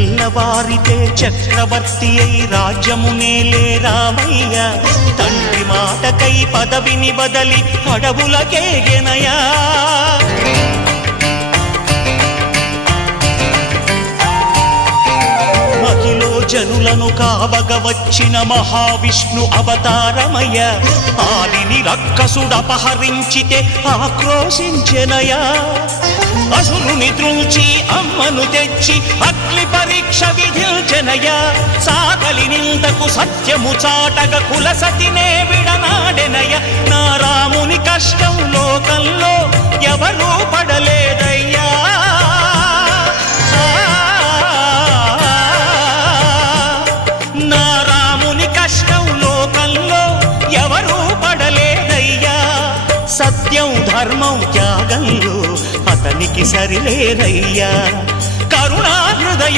తెల్లవారితే చక్రవర్తి అయి రాజ్యమునేలే రామయ్య తండ్రి మాటకై పదవిని బదలి అడవులకేగెనయా మహిలో జనులను కావగ వచ్చిన మహావిష్ణు అవతారమయ్య ఆలిని రక్కసుడపహరించితే ఆక్రోశించెనయా అసురుని త్రుంచి అమ్మను తెచ్చి అగ్ని పరీక్ష విధించెనయా సాగలి నిందకు సత్యము చాటగ కులసతినే విడనాడెనయ నా రాముని కష్టం లోకంలో ఎవరూ పడలేదయ్యా నా రాముని కష్టం లోకంలో ఎవరూ పడలేదయ్యా సత్యం ధర్మం త్యాగంలో అతనికి సరిలేరయ్యా కరుణా